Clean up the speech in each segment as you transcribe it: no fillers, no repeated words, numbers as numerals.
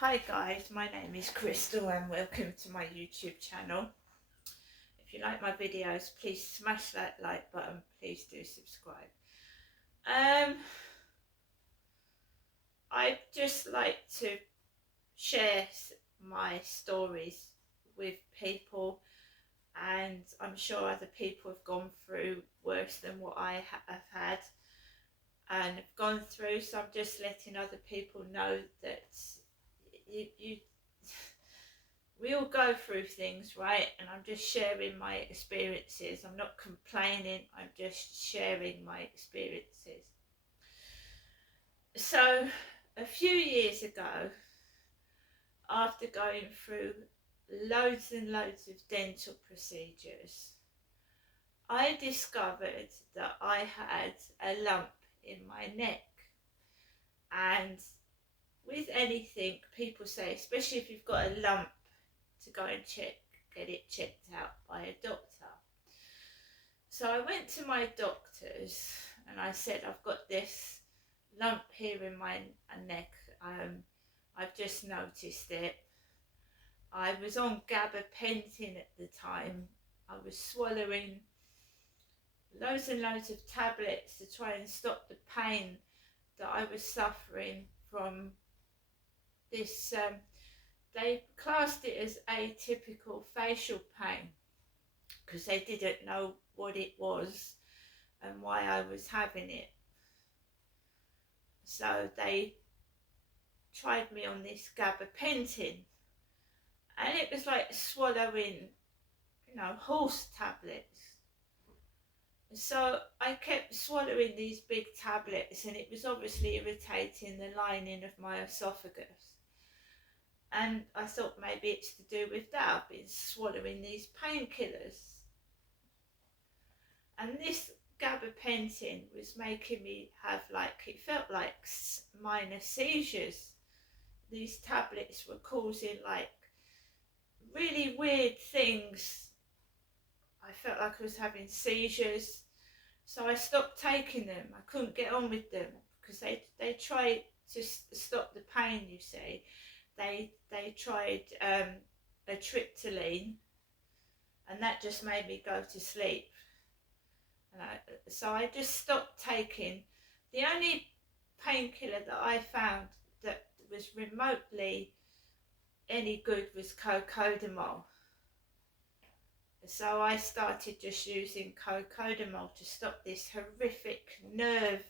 Hi guys, my name is Crystal and welcome to my YouTube channel. If you like my videos, please smash that like button, please do subscribe. I'd just like to share my stories with people, and I'm sure other people have gone through worse than what I have had and have gone through, so I'm just letting other people know that you we all go through things, right? And I'm just sharing my experiences. I'm not complaining, I'm just sharing my experiences. So, a few years ago, after going through loads and loads of dental procedures, I discovered that I had a lump in my neck. And with anything, people say, especially if you've got a lump, to go and get it checked out by a doctor. So I went to my doctors and I said, I've got this lump here in my neck. I've just noticed it. I was on gabapentin at the time. I was swallowing loads and loads of tablets to try and stop the pain that I was suffering from this. They classed it as atypical facial pain because they didn't know what it was and why I was having it. So they tried me on this gabapentin, and it was like swallowing, horse tablets. So I kept swallowing these big tablets, and it was obviously irritating the lining of my esophagus. And I thought maybe it's to do with that. I've been swallowing these painkillers. And this gabapentin was making me have, it felt like minor seizures. These tablets were causing really weird things. I felt like I was having seizures. So I stopped taking them. I couldn't get on with them because they tried to stop the pain, you see. They tried atriptyline, and that just made me go to sleep. So I just stopped taking. The only painkiller that I found that was remotely any good was cocodamol. So I started just using cocodamol to stop this horrific nerve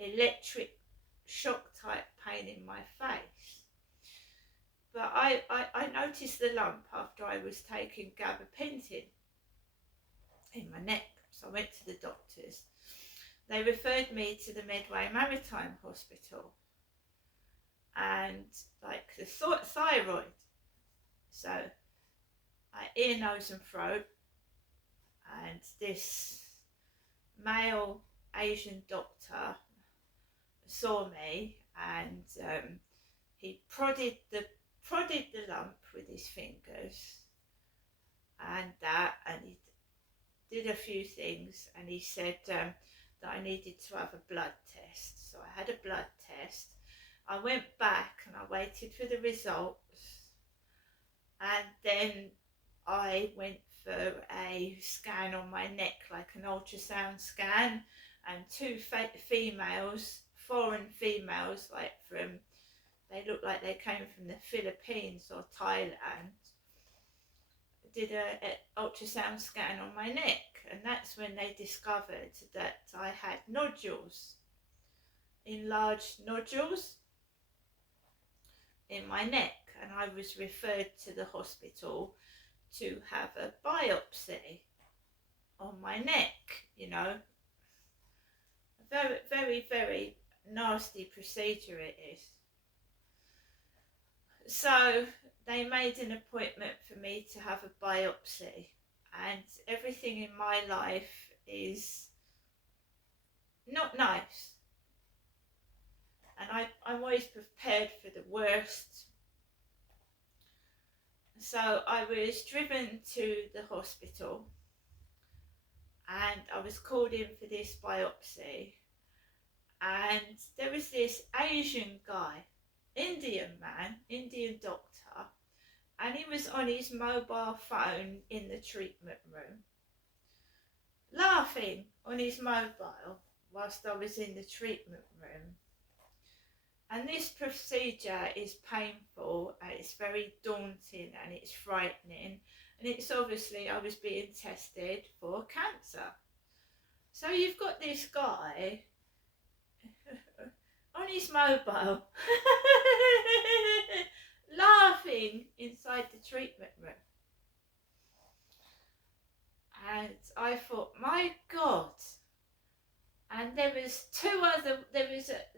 electric shock type pain in my face. But I noticed the lump after I was taking gabapentin in my neck. So I went to the doctors. They referred me to the Medway Maritime Hospital, and the thyroid. So ear, nose and throat, and this male Asian doctor saw me, and he prodded the lump with his fingers and he did a few things, and he said that I needed to have a blood test. So I had a blood test. I went back and I waited for the results, and then I went for a scan on my neck, like an ultrasound scan, and two females, foreign females, they looked like they came from the Philippines or Thailand, did a ultrasound scan on my neck, and that's when they discovered that I had nodules, enlarged nodules in my neck, and I was referred to the hospital to have a biopsy on my neck. A very, very, very nasty procedure it is. So they made an appointment for me to have a biopsy, and everything in my life is not nice, and I'm always prepared for the worst. So I was driven to the hospital, and I was called in for this biopsy, and there was this Asian guy, Indian man, Indian doctor, and he was on his mobile phone in the treatment room, laughing on his mobile whilst I was in the treatment room. And this procedure is painful and it's very daunting and it's frightening. And it's obviously I was being tested for cancer. So you've got this guy on his mobile laughing inside the treatment room. And I thought, my God. And there was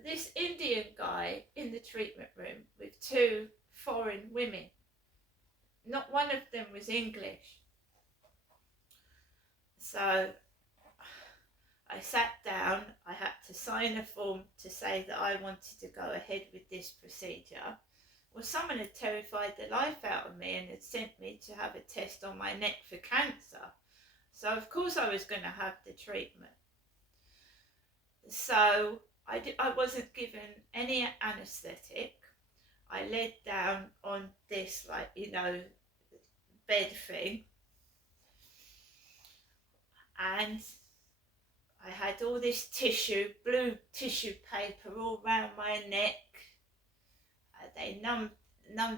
this Indian guy in the treatment room with two foreign women. Not one of them was English. So I sat down, I had to sign a form to say that I wanted to go ahead with this procedure. Well, someone had terrified the life out of me and had sent me to have a test on my neck for cancer. So of course I was going to have the treatment. So I wasn't given any anaesthetic. I laid down on this, bed thing. And I had all this blue tissue paper all round my neck. They numbed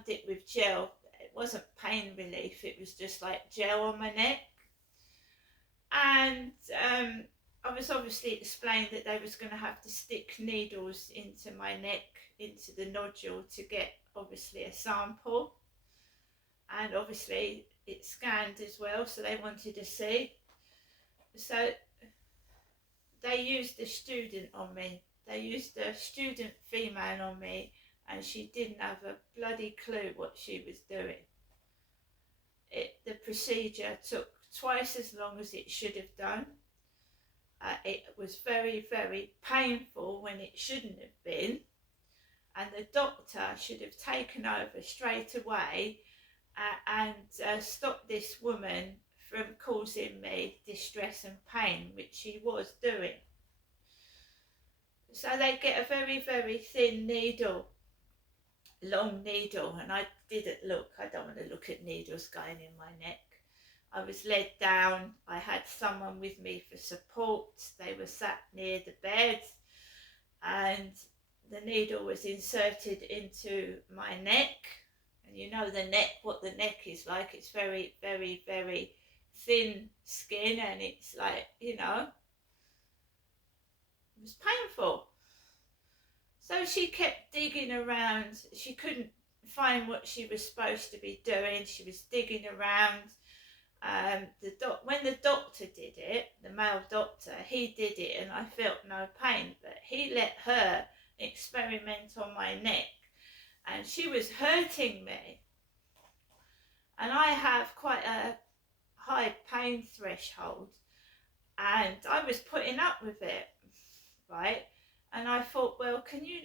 it with gel. It wasn't pain relief, it was just like gel on my neck. And I was obviously explained that they was going to have to stick needles into my neck, into the nodule, to get obviously a sample. And obviously it scanned as well, so they wanted to see. So they used a student on me. They used a student female on me, and she didn't have a bloody clue what she was doing. The procedure took twice as long as it should have done. It was very, very painful when it shouldn't have been. And the doctor should have taken over straight away and stopped this woman from causing me distress and pain, which she was doing. So they get a very, very thin needle, long needle, and I didn't look. I don't want to look at needles going in my neck. I was led down. I had someone with me for support. They were sat near the bed, and the needle was inserted into my neck. And you know what the neck is like. It's very, very, very thin skin, and it's like, it was painful. So she kept digging around. She couldn't find what she was supposed to be doing. She was digging around. When the doctor did it, the male doctor, he did it, and I felt no pain, but he let her experiment on my neck, and she was hurting me. And I have quite a high pain threshold, and I was putting up with it, right? And I thought, well, can you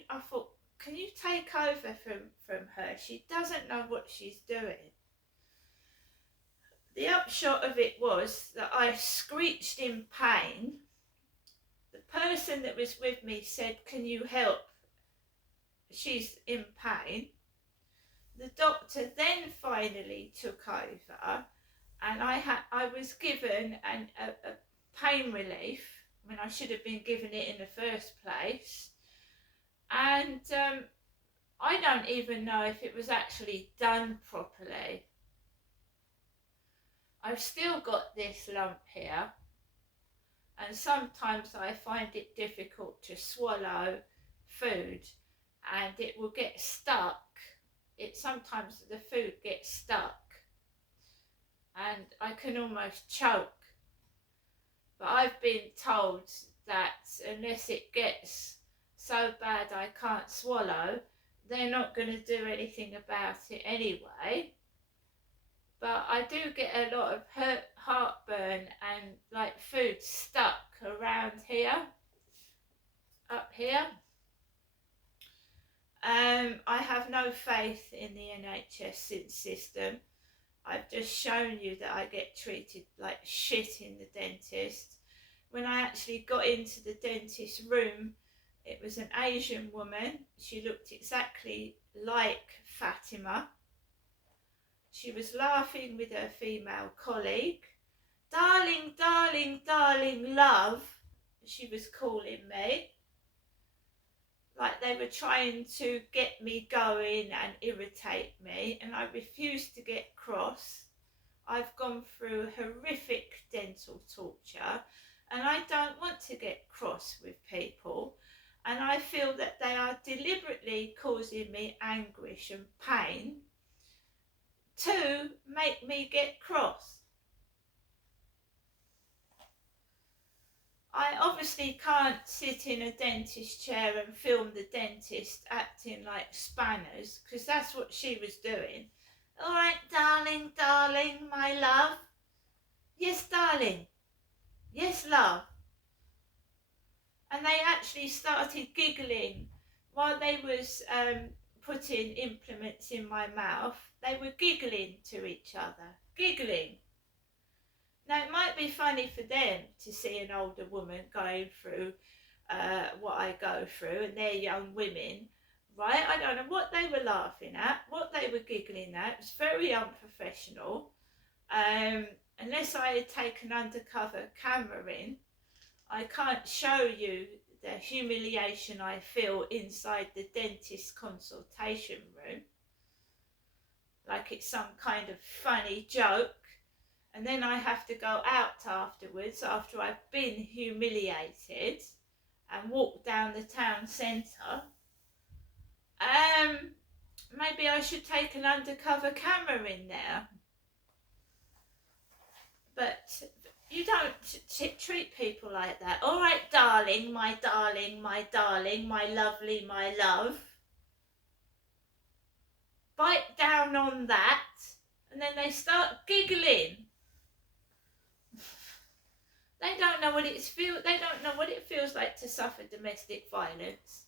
take over from her? She doesn't know what she's doing. The upshot of it was that I screeched in pain. The person that was with me said, "Can you help? She's in pain." The doctor then finally took over, and I was given a pain relief when I should have been given it in the first place. And I don't even know if it was actually done properly. I've still got this lump here, and sometimes I find it difficult to swallow food, and it will get stuck. Sometimes the food gets stuck, and I can almost choke. But I've been told that unless it gets so bad I can't swallow, they're not going to do anything about it anyway. But I do get a lot of heartburn and like food stuck around here, up here. I have no faith in the NHS system. I've just shown you that I get treated like shit in the dentist. When I actually got into the dentist room, It was an Asian woman. She looked exactly like Fatima. She was laughing with her female colleague. Darling, darling, darling, love, she was calling me. Like they were trying to get me going and irritate me, and I refused to get cross. I've gone through horrific dental torture, and I don't want to get cross with people, and I feel that they are deliberately causing me anguish and pain to make me get cross. I obviously can't sit in a dentist chair and film the dentist acting like spanners, because that's what she was doing. All right, darling, darling, my love. Yes, darling. Yes, love. And they actually started giggling while they was putting implements in my mouth. They were giggling to each other, giggling. Now, it might be funny for them to see an older woman going through what I go through, and they're young women, right? I don't know what they were laughing at, what they were giggling at. It was very unprofessional. Unless I had taken undercover camera in, I can't show you the humiliation I feel inside the dentist consultation room, like it's some kind of funny joke. And then I have to go out afterwards, after I've been humiliated, and walk down the town centre. Maybe I should take an undercover camera in there. But you don't treat people like that. All right, darling, my darling, my darling, my lovely, my love. Bite down on that, and then they start giggling. They don't know what They don't know what it feels like to suffer domestic violence.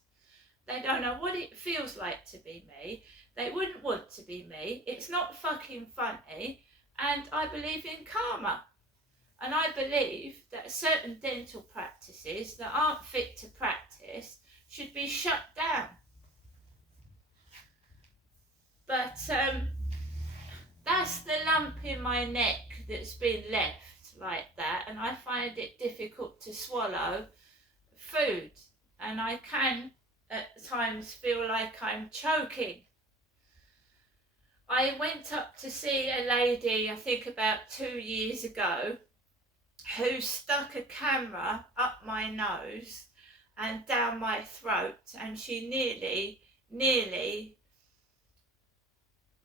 They don't know what it feels like to be me. They wouldn't want to be me. It's not fucking funny. And I believe in karma. And I believe that certain dental practices that aren't fit to practice should be shut down. But that's the lump in my neck that's been left like that, and I find it difficult to swallow food, and I can at times feel like I'm choking. I went up to see a lady, I think about 2 years ago, who stuck a camera up my nose and down my throat, and she nearly,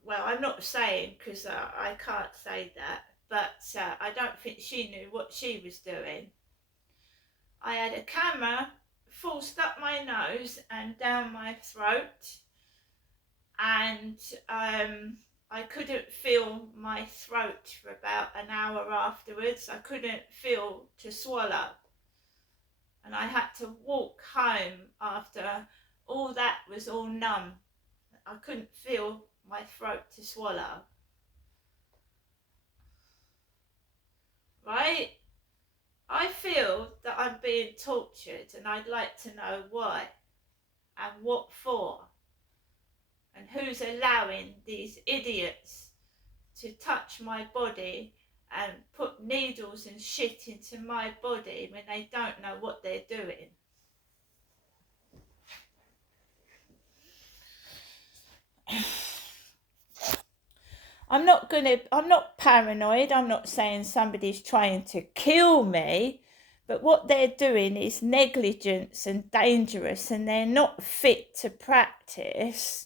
well, I'm not saying, because I can't say that, but I don't think she knew what she was doing. I had a camera forced up my nose and down my throat, and I couldn't feel my throat for about an hour afterwards. I couldn't feel to swallow, and I had to walk home after all that was all numb. I couldn't feel my throat to swallow. Right? I feel that I'm being tortured, and I'd like to know why and what for, and who's allowing these idiots to touch my body and put needles and shit into my body when they don't know what they're doing. I'm not paranoid. I'm not saying somebody's trying to kill me, but what they're doing is negligence and dangerous, and they're not fit to practice.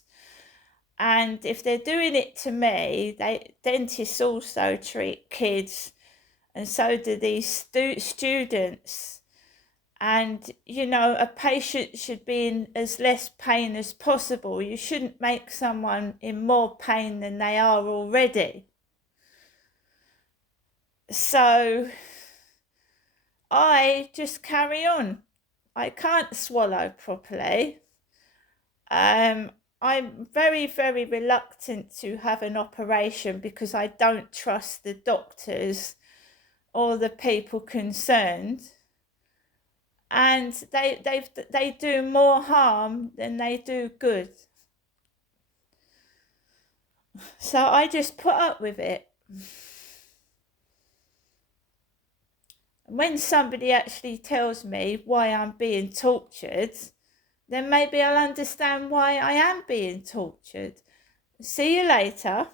And if they're doing it to me, dentists also treat kids, and so do these students. And, you know, a patient should be in as less pain as possible. You shouldn't make someone in more pain than they are already. So I just carry on. I can't swallow properly. I'm very, very reluctant to have an operation because I don't trust the doctors or the people concerned. and they do more harm than they do good. So I just put up with it. When somebody actually tells me why I'm being tortured, then maybe I'll understand why I am being tortured. See you later.